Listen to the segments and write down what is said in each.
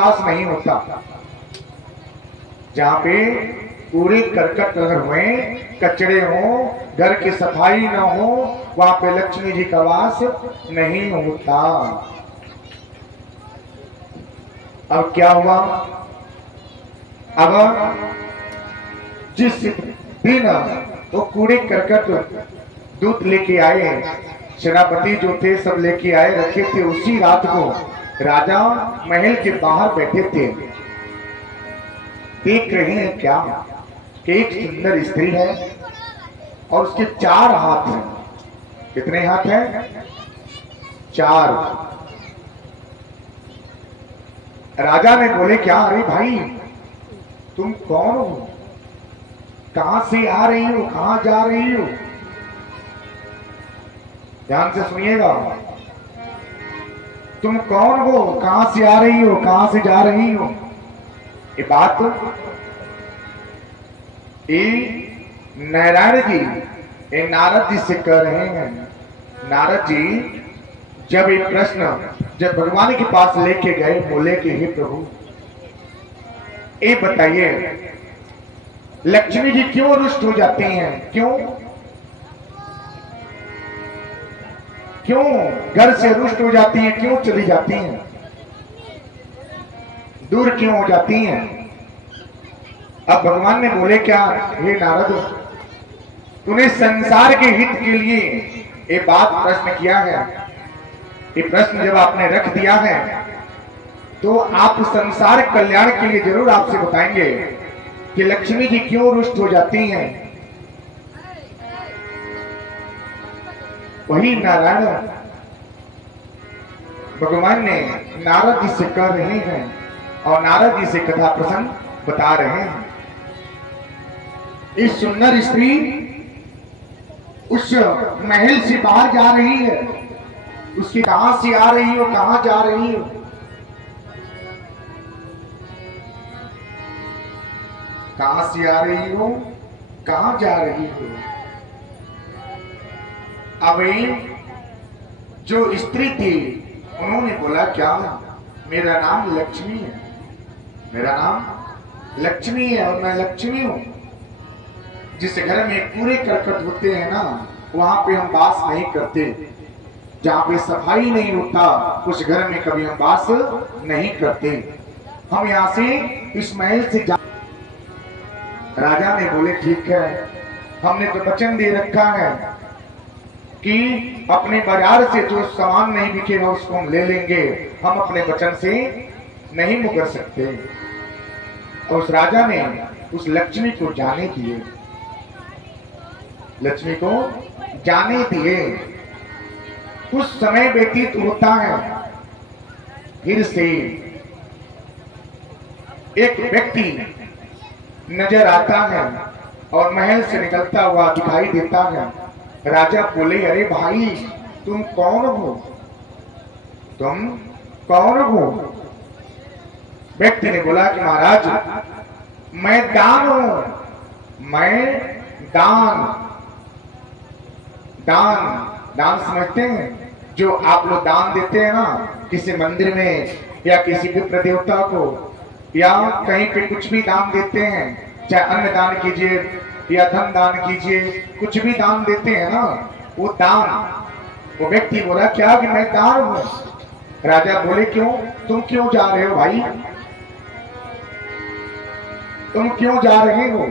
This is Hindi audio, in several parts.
निवास नहीं होता। जहाँ पे पूरे करकट हुए, कचड़े हो, घर की सफाई न हो, वहां पे लक्ष्मी जी का वास नहीं होता। अब क्या हुआ? अब जिस दिन वो कूड़े करकट दूध लेके आए, सेनापति जो थे सब लेके आए रखे थे, उसी रात को राजा महल के बाहर बैठे थे। देख रहे हैं क्या कि एक सुंदर स्त्री है और उसके 4 हाथ हैं। कितने हाथ हैं? 4। राजा ने बोले क्या, अरे भाई तुम कौन हो, कहां से आ रही हो, कहां जा रही हो? ध्यान से सुनिएगा। तुम कौन हो, कहां से आ रही हो, कहां से जा रही हो? ये बात नारायण जी नारद जी से कह रहे हैं। नारद जी जब ये प्रश्न जब भगवान के पास लेके गए, बोले कि हे प्रभु ये बताइए लक्ष्मी जी क्यों रुष्ट हो जाती हैं? क्यों क्यों घर से रुष्ट हो जाती हैं? क्यों चली जाती हैं? दूर क्यों हो जाती हैं? अब भगवान ने बोले क्या, हे नारद तूने संसार के हित के लिए ये बात प्रश्न किया है। ये प्रश्न जब आपने रख दिया है तो आप संसार कल्याण के लिए जरूर आपसे बताएंगे कि लक्ष्मी जी क्यों रुष्ट हो जाती हैं। वही नारायण भगवान ने नारद जी से कह रहे हैं और नारद जी से कथा प्रसंग बता रहे हैं। इस सुंदर स्त्री उस महल से बाहर जा रही है, उसकी कहां से आ रही हो, कहां जा रही हो? कहां से आ रही हो, कहां जा रही हो? अब जो स्त्री थी उन्होंने बोला क्या, मेरा नाम लक्ष्मी है, मेरा नाम लक्ष्मी है और मैं लक्ष्मी हूं। जिस घर में पूरे करकट होते हैं ना, वहां पे हम वास नहीं करते। जहां पे सफाई नहीं होता उस घर में कभी हम वास नहीं करते। हम यहां से इस महल से जा। राजा ने बोले ठीक है, हमने तो वचन दे रखा है कि अपने बाजार से जो सामान नहीं बिकेगा उसको हम ले लेंगे, हम अपने वचन से नहीं मुकर सकते। और उस राजा ने उस लक्ष्मी को जाने दिए, लक्ष्मी को जाने दिए। कुछ समय व्यतीत होता है, फिर से एक व्यक्ति नजर आता है और महल से निकलता हुआ दिखाई देता है। राजा बोले अरे भाई तुम कौन हो, तुम कौन हो? व्यक्ति ने बोला कि महाराज मैं दान हूं, मैं दान। दान दान समझते हैं? जो आप लोग दान देते हैं ना किसी मंदिर में या किसी विप्र देवता को या कहीं पे कुछ भी दान देते हैं, चाहे अन्न दान कीजिए या धन दान कीजिए, कुछ भी दान देते हैं ना, वो दान। वो व्यक्ति बोला क्या कि मैं दान हूं। राजा बोले क्यों, तुम क्यों जा रहे हो भाई, तुम क्यों जा रहे हो?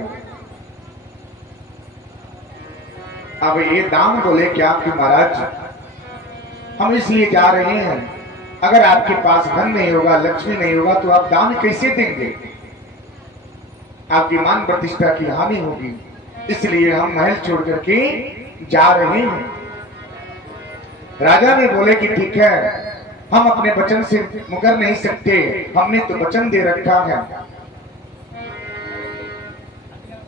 अब ये दान बोले क्या कि महाराज हम इसलिए जा रहे हैं, अगर आपके पास धन नहीं होगा, लक्ष्मी नहीं होगा तो आप दान कैसे देंगे? आपकी मान प्रतिष्ठा की हानि होगी, इसलिए हम महल छोड़ करके जा रहे हैं। राजा ने बोले कि ठीक है, हम अपने वचन से मुकर नहीं सकते, हमने तो वचन दे रखा है।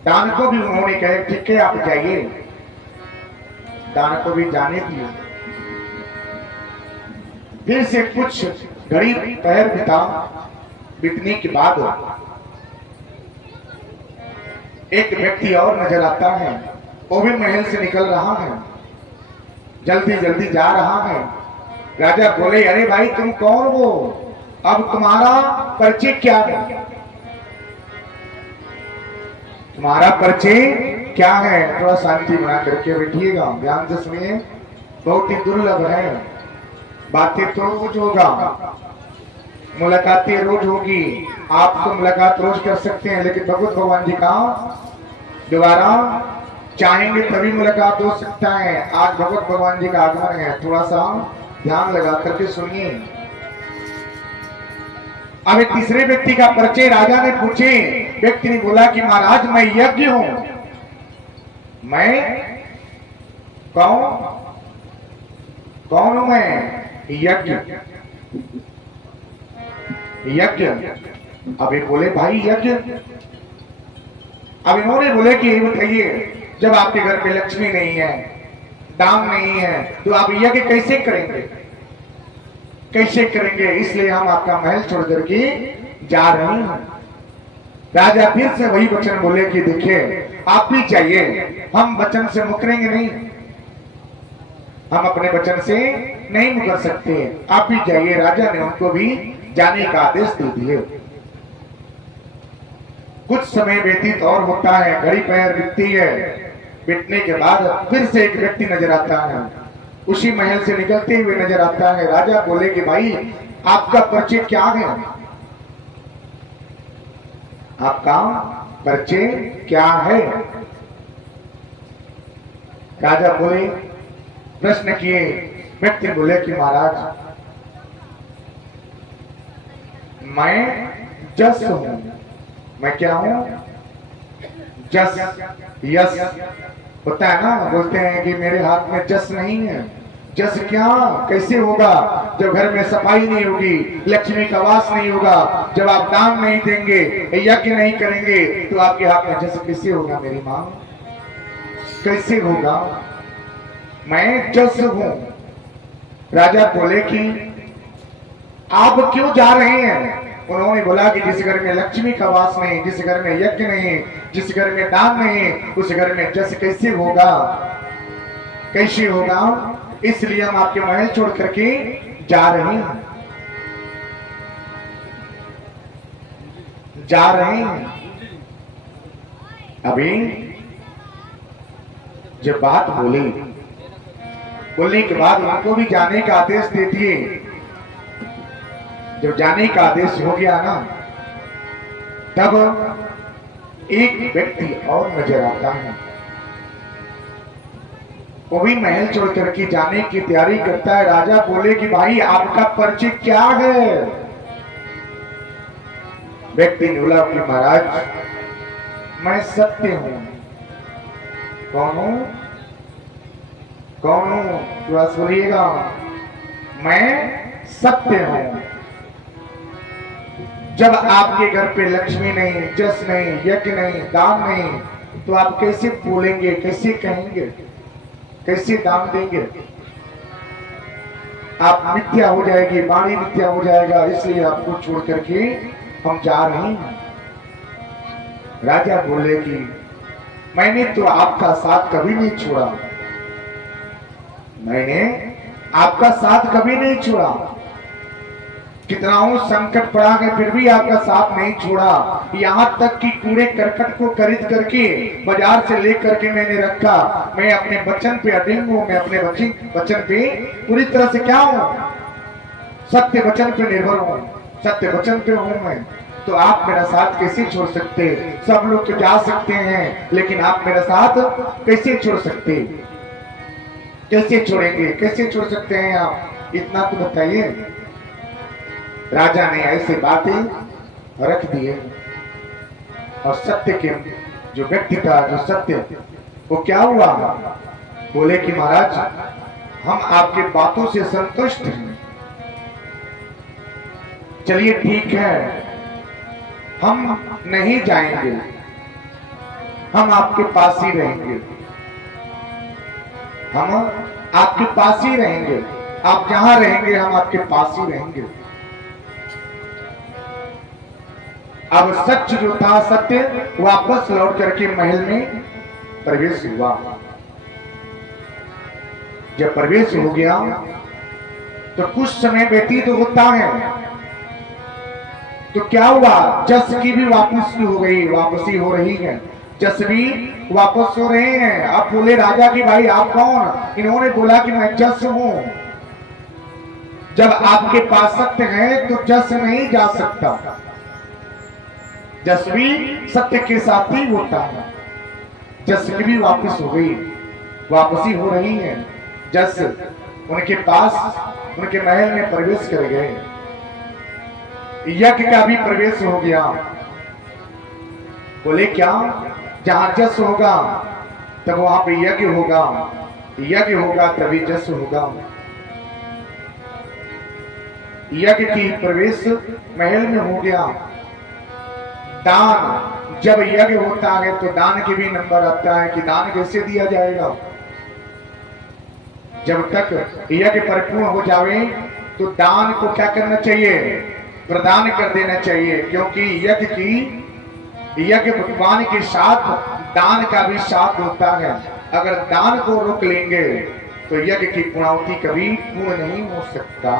दान को भी उन्होंने कहा ठीक है आप जाइए, दान को भी जाने दिए। फिर से कुछ घड़ी पैर बीतने के बाद एक व्यक्ति और नजर आता है, वो भी महल से निकल रहा है, जल्दी जल्दी जा रहा है। राजा बोले अरे भाई तुम कौन हो, अब तुम्हारा परिचय क्या है? तुम्हारा परिचय क्या है? थोड़ा शांति बना करके बैठिएगा, ध्यान से सुनिए, बहुत ही दुर्लभ है। बातें तो रोज होगा, मुलाकातें रोज होगी, आप तो मुलाकात रोज कर सकते हैं, लेकिन भगवत भगवान जी का दोबारा चाहेंगे तभी मुलाकात हो सकता है। आज भगवत भगवान जी का आगमन है, थोड़ा सा ध्यान लगा करके सुनिए। अब एक तीसरे व्यक्ति का परिचय राजा ने पूछे। व्यक्ति ने बोला कि महाराज मैं यज्ञ हूं। मैं कौन हूं? मैं यज्ञ। यज्ञ। अभी बोले भाई यज्ञ। अब इन्होंने बोले कि बताइए, जब आपके घर पे लक्ष्मी नहीं है, दाम नहीं है, तो आप यज्ञ कैसे करेंगे? कैसे करेंगे? इसलिए हम आपका महल छोड़ करके जा रहे हैं। राजा फिर से वही वचन बोले कि देखिए आप भी चाहिए, हम वचन से मुकरेंगे नहीं, हम अपने वचन से नहीं मुकर सकते, आप भी जाइए। राजा ने उनको भी जाने का आदेश दे दिए। कुछ समय व्यतीत और होता है, घड़ी पैर बीतती है, बीतने के बाद फिर से एक व्यक्ति नजर आता है, उसी महल से निकलते हुए नजर आता है। राजा बोले कि भाई आपका परिचय क्या है? आपका परिचय क्या है? राजा बोले, प्रश्न किए। व्यक्ति बोले कि महाराज मैं जस हूं। मैं क्या हूं? जस। यस होता है ना, बोलते हैं कि मेरे हाथ में जस नहीं है। जस क्या? कैसे होगा? जब घर में सफाई नहीं होगी, लक्ष्मी का वास नहीं होगा, जब आप दान नहीं देंगे, यज्ञ नहीं करेंगे, तो आपके हाथ में जस कैसे होगा? मेरी मां, कैसे होगा? मैं जस हूं। राजा बोले कि आप क्यों जा रहे हैं? उन्होंने बोला कि जिस घर में लक्ष्मी का वास नहीं, जिस घर में यज्ञ नहीं, जिस घर में दान नहीं, उस घर में जस कैसे होगा? कैसे होगा? इसलिए हम आपके महल छोड़ करके जा रहे हैं, जा रहे हैं। अभी जब बात बोली, बोलने के बाद उनको भी जाने का आदेश दे दिए। जब जाने का आदेश हो गया ना, तब एक व्यक्ति और नजर आता है, वो भी महल छोड़ करके जाने की तैयारी करता है। राजा बोले कि भाई आपका परिचय क्या है? व्यक्ति ने बोला कि महाराज मैं सत्य हूं। कौन हूं? कौन हूं? थोड़ा सुनिएगा, मैं सत्य हूं। जब आपके घर पे लक्ष्मी नहीं, जस नहीं, यज्ञ नहीं, दान नहीं, तो आप कैसे बोलेंगे, कैसे कहेंगे, कैसे दान देंगे? आप मिथ्या हो जाएगी, वाणी मिथ्या हो जाएगा, इसलिए आपको छोड़ करके हम जा रहे हैं। राजा बोले कि मैंने तो आपका साथ कभी नहीं छोड़ा, मैंने आपका साथ कभी नहीं छोड़ा। कितना संकट पड़ा है फिर भी आपका साथ नहीं छोड़ा। यहाँ तक कि कूड़े करकट को खरीद करके बाजार से लेकर के मैंने रखा। मैं अपने वचन पे अडिग हूं, मैं अपने वचन पे पूरी तरह से क्या हूं? सत्य वचन पे निर्भर हूं, सत्य वचन पे हूं मैं। तो आप मेरा साथ कैसे छोड़ सकते? सब लोग तो जा सकते हैं, लेकिन आप मेरा साथ कैसे छोड़ सकते? कैसे छोड़ेंगे? कैसे छोड़ सकते हैं आप? इतना तो बताइए। राजा ने ऐसे बातें रख दिए और सत्य के जो व्यक्ति था, जो सत्य, वो क्या हुआ? बोले कि महाराज हम आपके बातों से संतुष्ट हैं, चलिए ठीक है, हम नहीं जाएंगे, हम आपके पास ही रहेंगे, हम आपके पास ही रहेंगे, आप जहां रहेंगे हम आपके पास ही रहेंगे। अब सच जो था, सत्य, वापस लौट करके महल में प्रवेश हुआ। जब प्रवेश हो गया तो कुछ समय व्यतीत होता है। तो क्या हुआ, जस की भी वापसी हो गई, वापसी हो रही है, जस भी वापस हो रहे हैं। अब बोले राजा की भाई आप कौन? इन्होंने बोला कि मैं जस हूं। जब आपके पास सत्य है तो जस नहीं जा सकता। जस भी सत्य के साथ ही होता है। जस की भी वापस हो गई, वापसी हो रही है। जस उनके पास, उनके महल में प्रवेश कर गए। यज्ञ का भी प्रवेश हो गया। बोले क्या? जहां जस होगा तब वहां पे यज्ञ होगा, यज्ञ होगा तभी जस होगा। यज्ञ की प्रवेश महल में हो गया। दान, जब यज्ञ होता है तो दान के भी नंबर आता है कि दान कैसे दिया जाएगा। जब तक यज्ञ परिपूर्ण हो जावे तो दान को क्या करना चाहिए? प्रदान कर देना चाहिए, क्योंकि यज्ञ भगवान के साथ दान का भी साथ होता है। अगर दान को रोक लेंगे तो यज्ञ की पूर्णाहुति कभी पूर्ण नहीं हो सकता।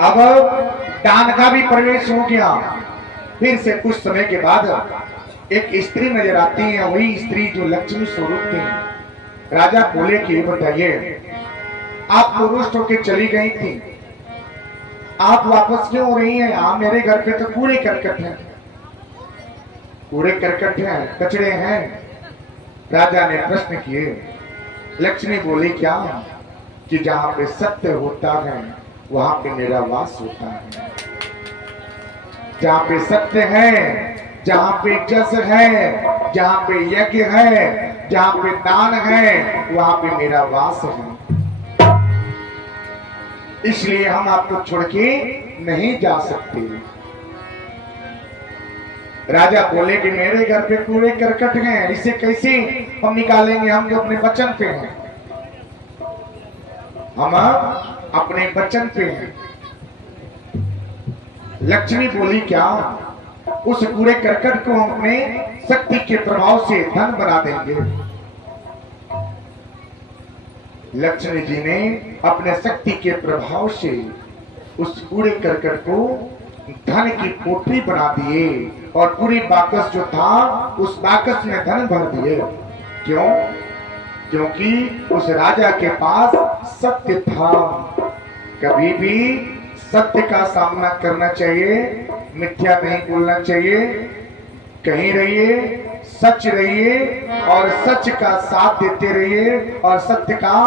अब दान का भी प्रवेश हो गया। फिर से कुछ समय के बाद एक स्त्री नजर आती है, वही स्त्री जो लक्ष्मी स्वरूप थी। राजा बोले कि बताइए, आप तो रुष्ट होकर चली गई थी, आप वापस क्यों हो रही हैं? आप मेरे घर पे तो कूड़े करकट हैं, कूड़े करकट हैं, कचड़े हैं। राजा ने प्रश्न किए। लक्ष्मी बोली क्या? कि जहां पे सत्य होता है वहां पे मेरा वास होता है। जहां पे सत्य है, जहां पे जस है, जहां पे यज्ञ है, जहां पे दान है, वहां पे मेरा वास है। इसलिए हम आपको छोड़ के नहीं जा सकते। राजा बोले कि मेरे घर पे कूड़े करकट हैं, इसे कैसे हम निकालेंगे? हम जो अपने वचन पे हैं, हम अपने वचन पे हैं। लक्ष्मी बोली क्या? उस कूड़े करकट को हम अपने शक्ति के प्रभाव से धन बना देंगे। लक्ष्मी जी ने अपने शक्ति के प्रभाव से उस कूड़े करकट को धन की पोटली बना दिए और पूरी बाकस जो था उस बाकस में धन भर दिए। क्यों? क्योंकि उस राजा के पास सत्य था। कभी भी सत्य का सामना करना चाहिए, मिथ्या नहीं बोलना चाहिए। कहीं रहिए, सच रहिए और सच का साथ देते रहिए और सत्य का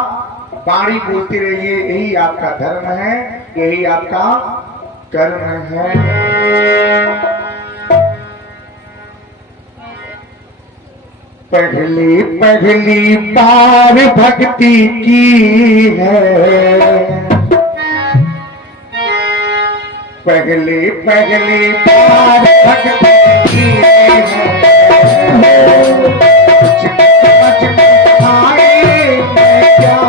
वाणी बोलते रहिए। यही आपका धर्म है, यही आपका कर्म है। पहली पहली बार भक्ति की है, पहली पहली बार भक्ति की है। कुछ समझ में आए मैं क्या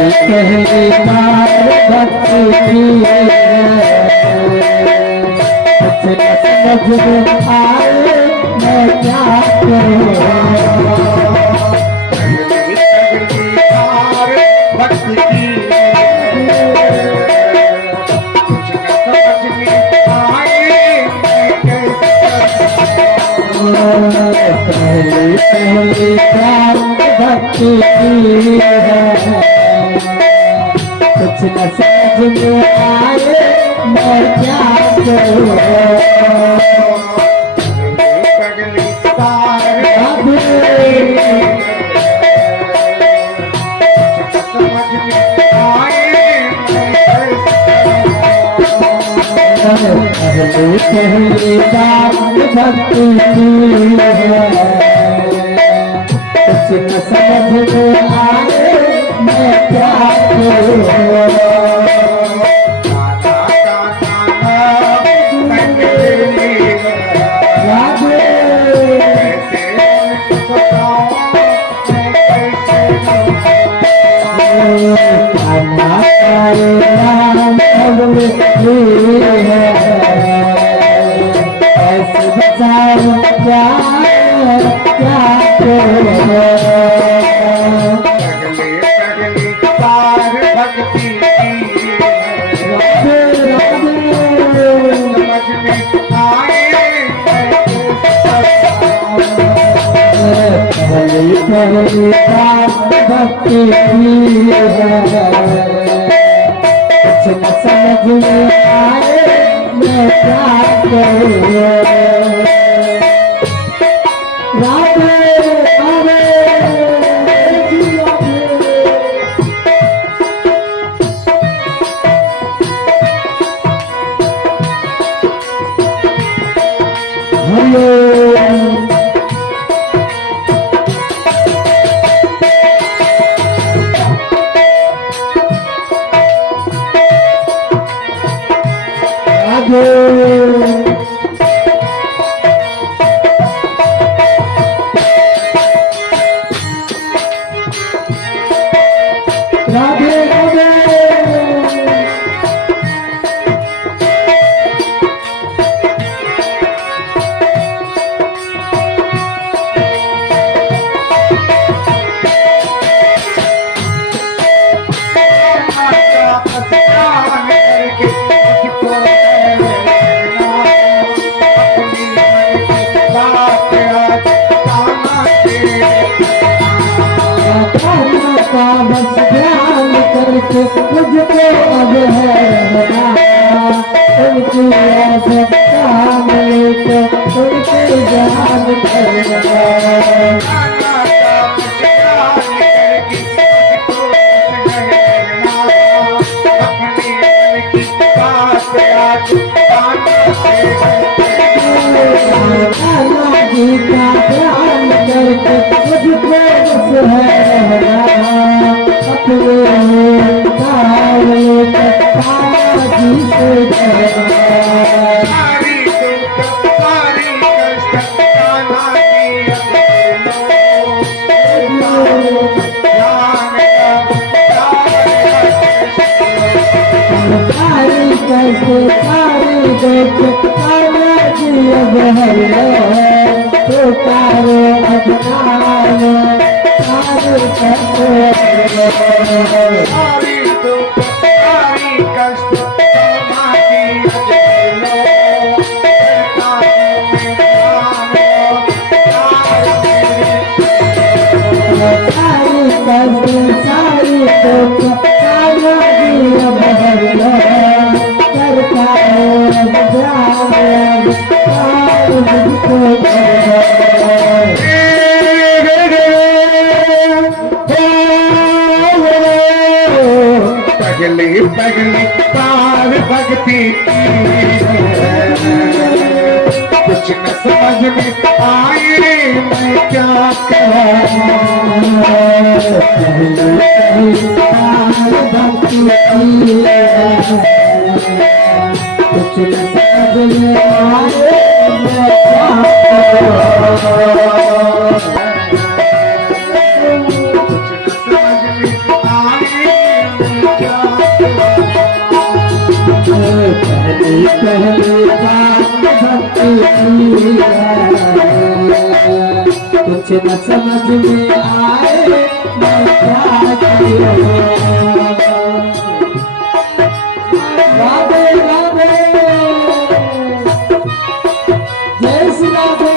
पहली बार भक्ति की है। कुछ समझ में आए मैं क्या करूं। पहली बार भक्ति की पहली पहली बार भक्ति की है। कुछ न समझ में आए मैं क्या करूं। पहली बार समझ में आए पहली बार भक्ति की है। कुछ न समझ में आए मैं क्या करूं। ऐसे बचाओ क्या क्या करो। पहली बार भक्ति की है। राधे राधे समझ में आए पहली पहली बात भक्ति की है, कुछ न समझ में आए मैं क्या करूँ। राधे राधे हरिओम। राधे राधे का बस ध्यान करके मुझको अब है रहना, उनकी आवश्यकता मिलकर उनकी जान करना। नाना जी का ध्यान करके मुझको बस है रहना, अपने ताल ताना जी से डरना। सारी कैसे सारी देख ताना जी अब हल्लो, तो तारो अब नालो सारी कैसे सारी कैसे सारी देख ताना जी अब हल्लो, करता है अब ध्यान तार मुझको पगली पगली पार भक्ति की है, कुछ न समझ में आए मैं क्या कहूँ। भक्ति की है, कुछ न समझ में आए मैं क्या करूँ। कुछ न समझ में आए मैं क्या पहली पहली बात भक्ति की है, कुछ न समझ में आए मैं क्या करूँ। राधे राधे जय श्री राधे।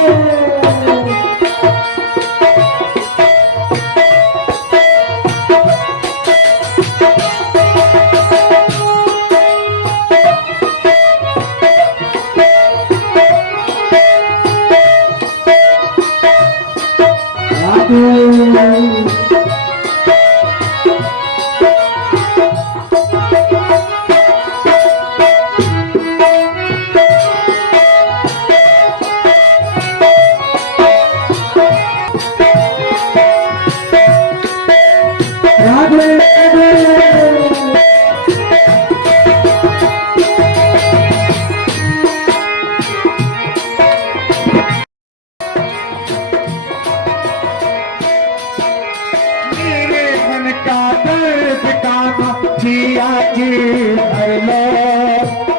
जिया जी भर लो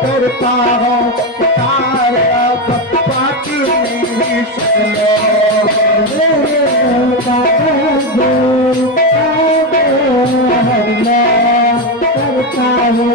करता हो तार अब पाठ नहीं सुन लो बताओ